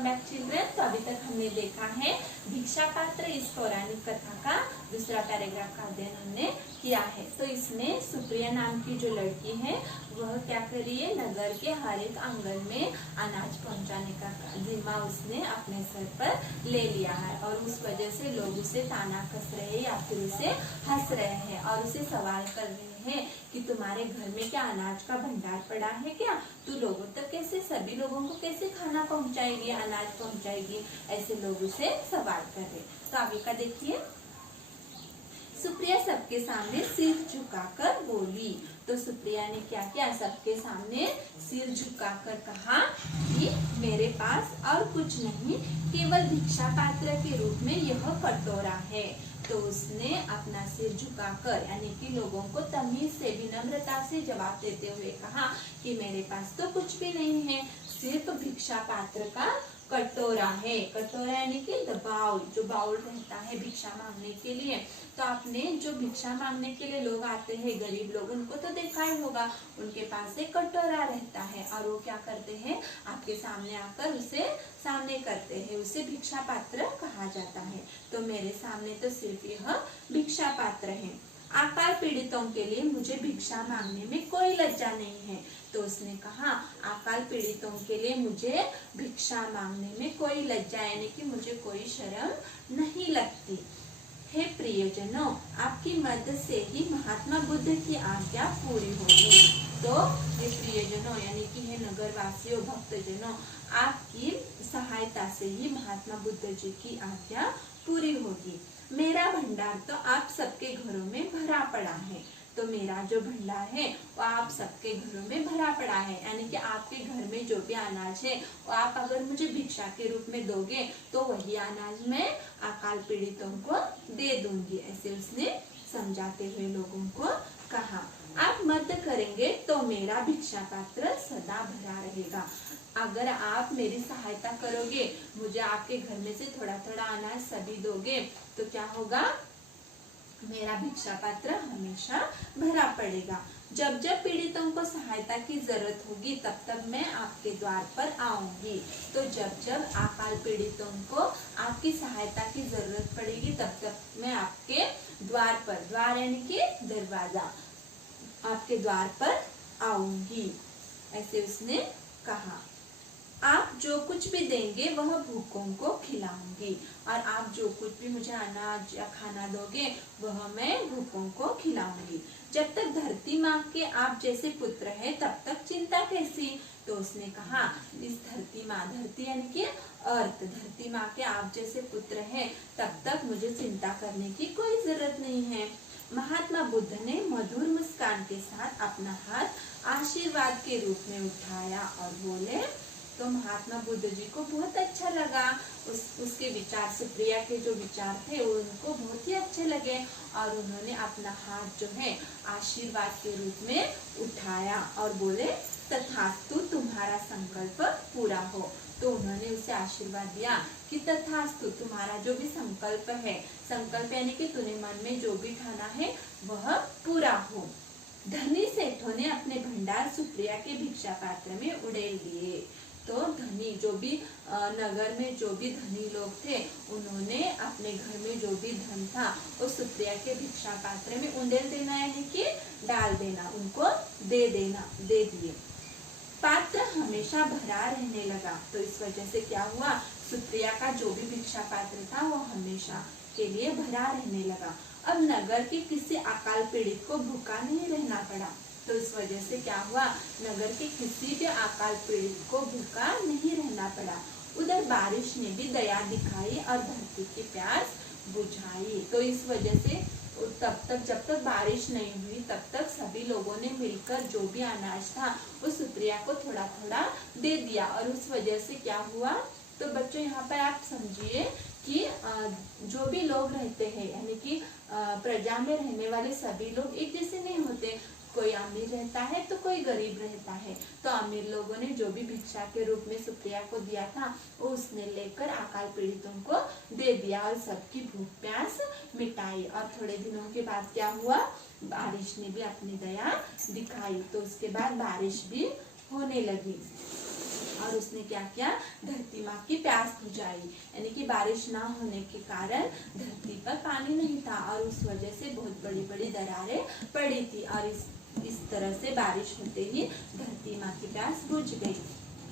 Welcome back children. तो अभी तक हमने देखा है भिक्षा पात्र इस पौराणिक कथा का दूसरा पैराग्राफ का अध्ययन हमने किया है। तो इसमें सुप्रिया नाम की जो लड़की है वह क्या कर रही है, नगर के हर एक आंगन में अनाज पहुंचाने का जिम्मा उसने अपने सर पर ले लिया है और उस वजह से लोग उसे ताना कस रहे हैं या फिर उसे हंस रहे हैं और उसे सवाल कर रहे हैं कि तुम्हारे घर में क्या अनाज का भंडार पड़ा है क्या, तू लोगों तक कैसे, सभी लोगों को कैसे खाना पहुंचाएगी, अनाज पहुंचाएगी, ऐसे लोग उसे सवाल कर रहे। तो आगे का देखिए, सुप्रिया सबके सामने सिर झुकाकर बोली। तो सुप्रिया ने क्या किया, सबके सामने सिर झुकाकर कहा कि मेरे पास और कुछ नहीं, केवल भिक्षा पात्र के रूप में यह कटोरा है। तो उसने अपना सिर झुकाकर यानी कि लोगों को तमीज से विनम्रता से जवाब देते हुए कहा कि मेरे पास तो कुछ भी नहीं है, सिर्फ भिक्षा पात्र का कटोरा है। कटोरा यानी कि बाउल, जो बाउल रहता है भिक्षा मांगने के लिए। तो आपने जो भिक्षा मांगने के लिए लोग आते हैं, गरीब लोग, उनको तो देखा ही होगा, उनके पास एक कटोरा रहता है और वो क्या करते हैं, आपके सामने आकर उसे सामने करते हैं, उसे भिक्षा पात्र कहा जाता है। तो मेरे सामने तो सिर्फ यह भिक्षा पात्र है। अकाल पीड़ितों के लिए मुझे भिक्षा मांगने में कोई लज्जा नहीं है। तो उसने कहा अकाल पीड़ितों के लिए मुझे भिक्षा मांगने में कोई लज्जा यानी कि मुझे कोई शर्म नहीं लगती। हे प्रियजनों, आपकी मदद से ही महात्मा बुद्ध की आज्ञा पूरी होगी। तो हे प्रियजनों यानी कि हे नगरवासियों, भक्तजनों, आपकी सहायता से ही महात्मा बुद्ध जी की आज्ञा पूरी होगी। मेरा भंडार तो आप सबके घरों में भरा पड़ा है। तो मेरा जो भंडार है वो आप सबके घरों में भरा पड़ा है, यानी कि आपके घर में जो भी अनाज है वो आप अगर मुझे भिक्षा के रूप में दोगे तो वही अनाज मैं अकाल पीड़ितों को दे दूंगी। ऐसे उसने समझाते हुए लोगों को कहा। आप मदद करेंगे तो मेरा भिक्षा पात्र सदा भरा रहेगा। अगर आप मेरी सहायता करोगे, मुझे आपके घर में से थोड़ा थोड़ा अनाज सभी दोगे, तो क्या होगा, मेरा भिक्षा पात्र हमेशा भरा पड़ेगा। जब जब पीड़ितों को सहायता की जरूरत होगी तब तब मैं आपके द्वार पर आऊंगी। तो जब जब अकाल पीड़ितों को आपकी सहायता की जरूरत पड़ेगी तब तब मैं आपके द्वार पर, द्वार यानी कि दरवाजा, आपके द्वार पर आऊंगी। ऐसे उसने कहा। आप जो कुछ भी देंगे वह भूखों को खिलाऊंगी और आप जो कुछ भी मुझे अनाज या खाना दोगे वह मैं भूखों को खिलाऊंगी। जब तक धरती माँ के आप जैसे पुत्र है तब तक चिंता कैसी। तो उसने कहा इस धरती माँ, धरती यानी कि अर्थ, धरती माँ के आप जैसे पुत्र है तब तक मुझे चिंता करने की कोई जरूरत नहीं है। महात्मा बुद्ध ने मधुर मुस्कान के साथ अपना हाथ आशीर्वाद के रूप में उठाया और बोले। तो महात्मा बुद्ध जी को बहुत अच्छा लगा, उसके विचार, सुप्रिया के जो विचार थे वो उनको बहुत ही अच्छे लगे और उन्होंने अपना हाथ जो है आशीर्वाद के रूप में उठाया और बोले तथास्तु, तुम्हारा संकल्प पूरा हो। तो उन्होंने उसे आशीर्वाद दिया कि तथास्तु, तुम्हारा जो भी संकल्प है, संकल्प यानी कि तूने मन में जो भी ठाना है वह पूरा हो। धनी सेठों ने अपने भंडार सुप्रिया के भिक्षा पात्र में उड़ेल दिए। तो धनी, जो भी नगर में जो भी धनी लोग थे उन्होंने अपने घर में जो भी धन था वो सुप्रिया के भिक्षा पात्र में उंडेल देना यानी कि डाल देना, उनको दे दिए। पात्र हमेशा भरा रहने लगा। तो इस वजह से क्या हुआ, सुप्रिया का जो भी भिक्षा पात्र था वो हमेशा के लिए भरा रहने लगा। अब नगर के किसी अकाल पीड़ित को भूखा नहीं रहना पड़ा। तो इस वजह से क्या हुआ, नगर के किसी भी अकाल पीड़ित को भूखा नहीं रहना पड़ा। उधर बारिश ने भी दया दिखाई और धरती की प्यास बुझाई। तो इस वजह से तब तक, जब तक बारिश नहीं हुई तब तक सभी लोगों ने मिलकर जो भी अनाज था उस सुप्रिया को थोड़ा थोड़ा दे दिया और उस वजह से क्या हुआ। तो बच्चों यहाँ पर आप समझिए कि जो भी लोग रहते हैं यानी कि प्रजा में रहने वाले सभी लोग एक जैसे नहीं होते, कोई अमीर रहता है तो कोई गरीब रहता है। तो अमीर लोगों ने जो भी भिक्षा के रूप में सुप्रिया को दिया था वो उसने लेकर अकाल पीड़ितों को दे दिया और सबकी भूख प्यास मिटाई। और थोड़े दिनों के बाद क्या हुआ, बारिश ने भी अपनी दया दिखाई। तो उसके बाद बारिश भी होने लगी। और उसने क्या किया, धरती माँ की प्यास बुझाई, यानी कि बारिश ना होने के कारण धरती पर पानी नहीं था और उस वजह से बहुत बड़ी बड़ी दरारें पड़ी थी और इस तरह से बारिश होते ही धरती माँ की प्यास बुझ गई।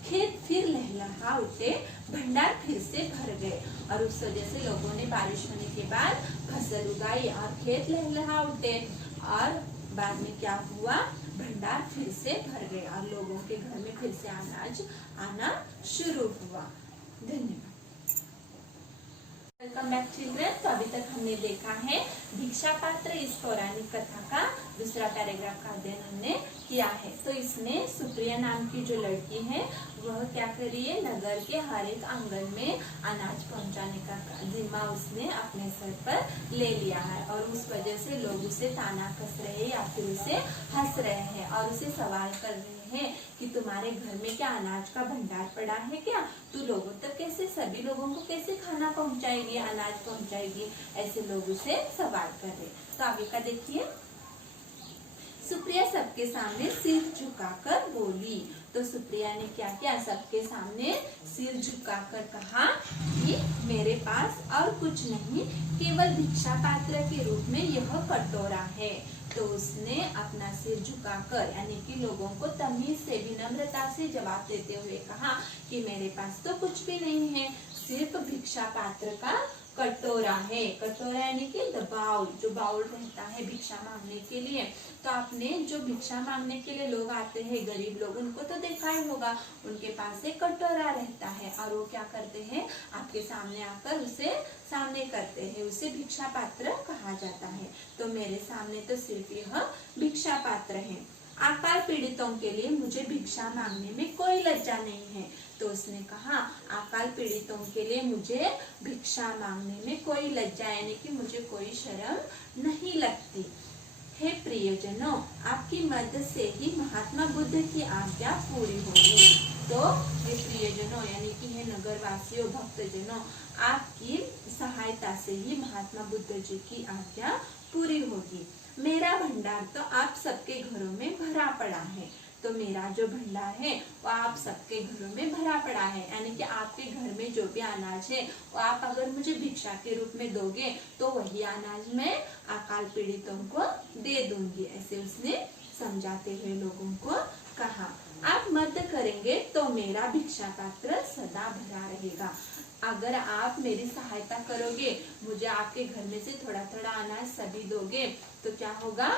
खेत फिर लहलहा उठे, भंडार फिर से भर गए और उस वजह से लोगों ने बारिश होने के बाद फसल उगाई और खेत लहलहा उठे और बाद में क्या हुआ, भंडार फिर से भर गए और लोगों के घर में फिर से अनाज आना शुरू हुआ। धन्यवाद। Welcome back children. तो अभी तक हमने देखा है भिक्षा पात्र इस पौराणिक कथा का दूसरा पैराग्राफ का अध्ययन हमने किया है। तो इसमें सुप्रिया नाम की जो लड़की है वह क्या कर रही है, नगर के हर एक आंगन में अनाज पहुंचाने का जिम्मा उसने अपने सर पर ले लिया है और उस वजह से लोग उसे ताना कस रहे हैं या फिर उसे हंस रहे हैं और उसे सवाल कर रहे हैं कि तुम्हारे घर में क्या अनाज का भंडार पड़ा है क्या, तू लोगों तक कैसे, सभी लोगों को कैसे खाना पहुंचाएगी, अनाज पहुंचाएगी, ऐसे लोग उसे सवाल कर रहे। तो आगे का देखिए, सुप्रिया सबके सामने सिर झुकाकर बोली। तो सुप्रिया ने क्या किया, सबके सामने सिर झुकाकर कहा कि मेरे पास और कुछ नहीं, केवल भिक्षा पात्र के रूप में यह कटोरा है। तो उसने अपना सिर झुकाकर यानी कि लोगों को तमीज से विनम्रता से जवाब देते हुए कहा कि मेरे पास तो कुछ भी नहीं है, सिर्फ भिक्षा पात्र का कटोरा है। कटोरा यानी कि द बाउल, जो बाउल रहता है भिक्षा मांगने के लिए। तो आपने जो भिक्षा मांगने के लिए लोग आते हैं, गरीब लोग, उनको तो देखा ही होगा, उनके पास एक कटोरा रहता है और वो क्या करते हैं, आपके सामने आकर उसे सामने करते हैं, उसे भिक्षा पात्र कहा जाता है। तो मेरे सामने तो सिर्फ यह भिक्षा पात्र है। अकाल पीड़ितों के लिए मुझे भिक्षा मांगने में कोई लज्जा नहीं है। तो उसने कहा अकाल पीड़ितों के लिए मुझे भिक्षा मांगने में कोई लज्जा यानी कि मुझे कोई शर्म नहीं लगती। हे प्रियजनों, आपकी मदद से ही महात्मा बुद्ध की आज्ञा पूरी होगी। तो हे प्रियजनों यानी कि हे नगरवासियों, भक्तजनों, आपकी सहायता से ही महात्मा बुद्ध जी की आज्ञा पूरी होगी। मेरा भंडार तो आप सबके घरों में भरा पड़ा है। तो मेरा जो भंडार है वो आप सबके घरों में भरा पड़ा है, यानी कि आपके घर में जो भी अनाज है वो आप अगर मुझे भिक्षा के रूप में दोगे तो वही अनाज मैं अकाल पीड़ितों को दे दूंगी। ऐसे उसने समझाते हुए लोगों को कहा। आप मदद करेंगे तो मेरा भिक्षा पात्र सदा भरा रहेगा। अगर आप मेरी सहायता करोगे, मुझे आपके घर में से थोड़ा थोड़ा अनाज सभी दोगे, तो क्या होगा,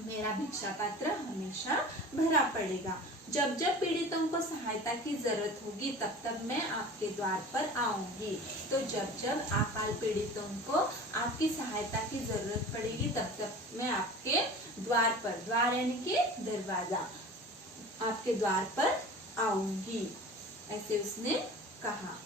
मेरा भिक्षा पात्र हमेशा भरा पड़ेगा। जब जब पीड़ितों को सहायता की जरूरत होगी तब तब मैं आपके द्वार पर आऊंगी। तो जब जब अकाल पीड़ितों को आपकी सहायता की जरूरत पड़ेगी तब तब मैं आपके द्वार पर, द्वार यानी कि दरवाजा, आपके द्वार पर आऊंगी। ऐसे उसने कहा।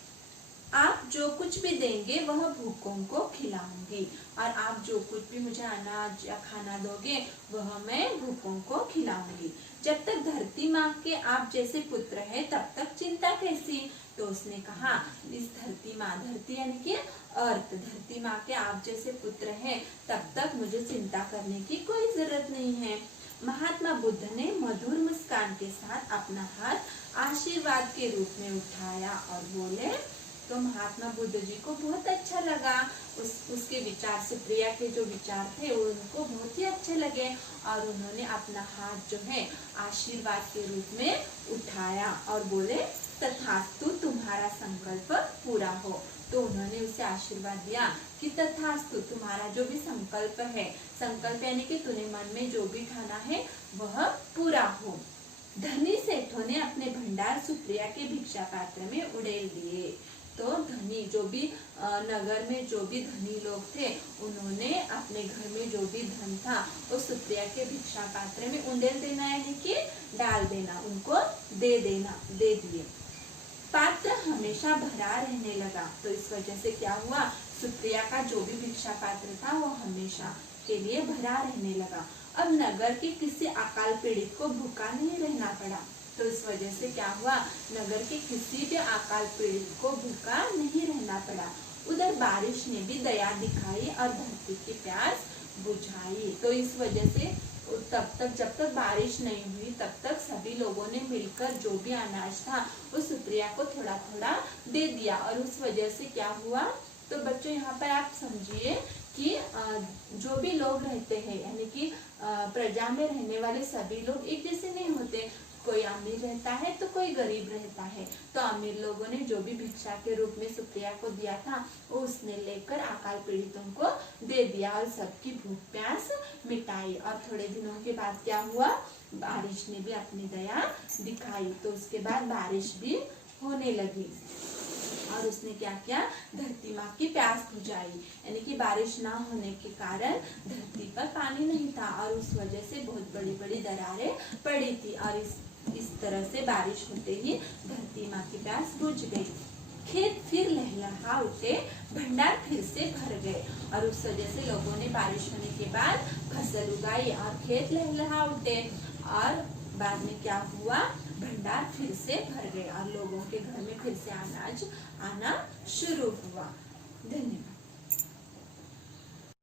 आप जो कुछ भी देंगे वह भूखों को खिलाऊंगी और आप जो कुछ भी मुझे अनाज या खाना दोगे वह मैं भूखों को खिलाऊंगी। जब तक धरती माँ के आप जैसे पुत्र है तब तक चिंता कैसी। तो उसने कहा इस धरती माँ, धरती यानी कि अर्थ, धरती माँ के आप जैसे पुत्र है तब तक मुझे चिंता करने की कोई जरूरत नहीं है। महात्मा बुद्ध ने मधुर मुस्कान के साथ अपना हाथ आशीर्वाद के रूप में उठाया और बोले। तो महात्मा बुद्ध जी को बहुत अच्छा लगा, उसके विचार, सुप्रिया के जो विचार थे वो उनको बहुत ही अच्छे लगे और उन्होंने अपना हाथ जो है आशीर्वाद के रूप में उठाया और बोले तथास्तु, तुम्हारा संकल्प पूरा हो। तो उन्होंने उसे आशीर्वाद दिया कि तथास्तु, तुम्हारा जो भी संकल्प है, संकल्प यानी कि तूने मन में जो भी ठाना है वह पूरा हो। धनी सेठों ने अपने भंडार सुप्रिया के भिक्षा पात्र में उड़ेल दिए। तो धनी, जो भी नगर में जो भी धनी लोग थे उन्होंने अपने घर में जो भी धन था वो सुप्रिया के भिक्षा पात्र में उंडेल देना यानी कि डाल देना, उनको दे दिए। पात्र हमेशा भरा रहने लगा। तो इस वजह से क्या हुआ, सुप्रिया का जो भी भिक्षा पात्र था वो हमेशा के लिए भरा रहने लगा। अब नगर के किसी अकाल पीड़ित को भूखा नहीं रहना पड़ा। तो इस वजह से क्या हुआ, नगर के किसी भी अकाल पीड़ित को भूखा नहीं रहना पड़ा। उधर बारिश ने भी दया दिखाई और धरती की प्यास बुझाई। तो इस वजह से तब तक जब तक बारिश नहीं हुई तब तक सभी लोगों ने मिलकर जो भी अनाज था वो सुप्रिया को थोड़ा थोड़ा दे दिया। और उस वजह से क्या हुआ, तो बच्चों यहाँ पर आप समझिए कि जो भी लोग रहते हैं यानी कि प्रजा में रहने वाले सभी लोग एक जैसे नहीं होते। कोई अमीर रहता है तो कोई गरीब रहता है। तो अमीर लोगों ने जो भी भिक्षा के रूप में सुप्रिया को दिया था वो उसने लेकर अकाल पीड़ितों को दे दिया और सबकी भूख प्यास मिटाई। और थोड़े दिनों के बाद क्या हुआ, बारिश ने भी अपनी दया दिखाई। तो उसके बाद बारिश भी होने लगी और उसने क्या किया, धरती माँ की प्यास बुझाई। यानी कि बारिश ना होने के कारण धरती पर पानी नहीं था और उस वजह से बहुत बड़ी बड़ी दरारें पड़ी थी। और इस तरह से बारिश होते ही धरती माँ की प्यास बुझ गई। खेत फिर लहलहा उठे, भंडार फिर से भर गए। और उस वजह से लोगों ने बारिश होने के बाद फसल उगाई और खेत लहलहा उठे। और बाद में क्या हुआ, भंडार फिर से भर गए और लोगों के घर में फिर से अनाज आना शुरू हुआ। धन्यवाद।